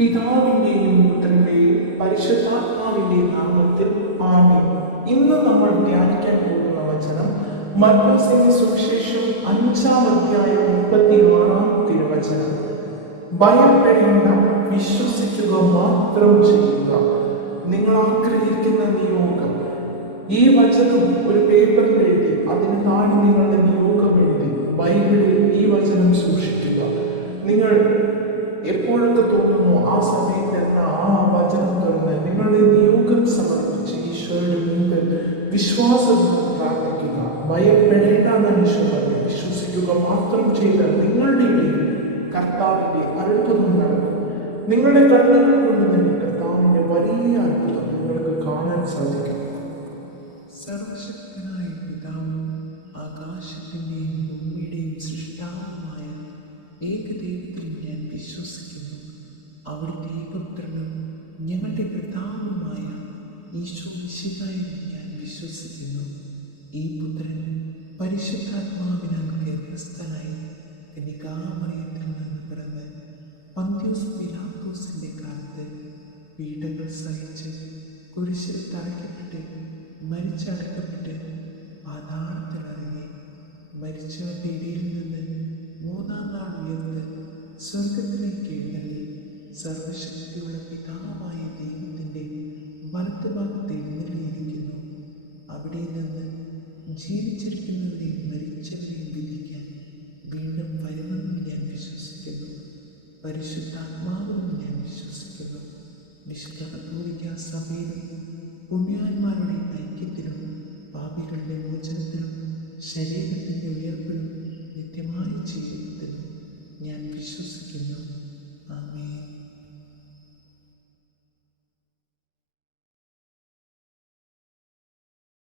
പിതാവിന്റെയും പുത്രന്റെയും പരിശുദ്ധാത്മാവിന്റെയും നാമത്തിൽ ആമി ഇന്ന് നമ്മൾ ധ്യാനിക്കാൻ പോകുന്ന വചനം മർക്കോസിന്റെ സുവിശേഷം അഞ്ചാം അധ്യായം മുപ്പത്തി ആറാം തിരുവചനം. ഭയപ്പെടേണ്ട വിശ്വസിക്കുക മാത്രം ചെയ്യുക. നിങ്ങൾ ആഗ്രഹിക്കുന്ന നിയോഗം. ഈ വചനം ഒരു പേപ്പറിൽ വിശ്വാസം പ്രാർത്ഥിക്കുക. ഭയപ്പെടേണ്ട മനുഷ്യർ വിശ്വസിക്കുക മാത്രം ചെയ്ത് നിങ്ങളുടെ ഇടയിൽ കർത്താവിന്റെ അത്ഭുതം നടക്കും. നിങ്ങളുടെ കണ്ണുകൾ കൊണ്ട് തന്നെ കർത്താവിന്റെ വലിയ അത്ഭുതം നിങ്ങൾക്ക് കാണാൻ സാധിക്കും. സർവശക്തനായ ഞാൻ വിശ്വസിക്കുന്നു. അവിടുത്തെ ഏകപുത്രനും ഞങ്ങളുടെ പിതാവ് ഈശോ വിശ്വസിക്കുന്നു. ഈ പുത്രൻ പരിശുദ്ധാത്മാവിനാൽ ഗർഭസ്ഥനായി കന്യകാമറിയത്തിൽ നിന്ന് പിറന്ന് പന്ത്യോസ് പിലാത്തോസിന്റെ കാലത്ത് പീഡകൾ സഹിച്ച് കുരിശിൽ തറയ്ക്കപ്പെട്ട് മരിച്ചടക്കപ്പെട്ട് പാതാളത്തിലിറങ്ങി മരിച്ചവരുടെ ഇടയിൽ നിന്ന് മൂന്നാം നാൾ ഉയർന്ന് സ്വർഗത്തിലേക്ക് എഴുന്നള്ളി. സർവശക്തിയുള്ള പിതാവായ ദൈവത്തിന്റെ വലത്തുഭാഗത്ത് എഴുന്നള്ളിയിരിക്കുന്നു പരിശുദ്ധാത്മാവെന്നും ഞാൻ വിശ്വസിക്കുന്നു. വിശുദ്ധ കത്തോലിക്ക സഭയിലും പുണ്യാന്മാരുടെ ഐക്യത്തിലും പാപികളുടെ മോചനത്തിലും ശരീരത്തിന്റെ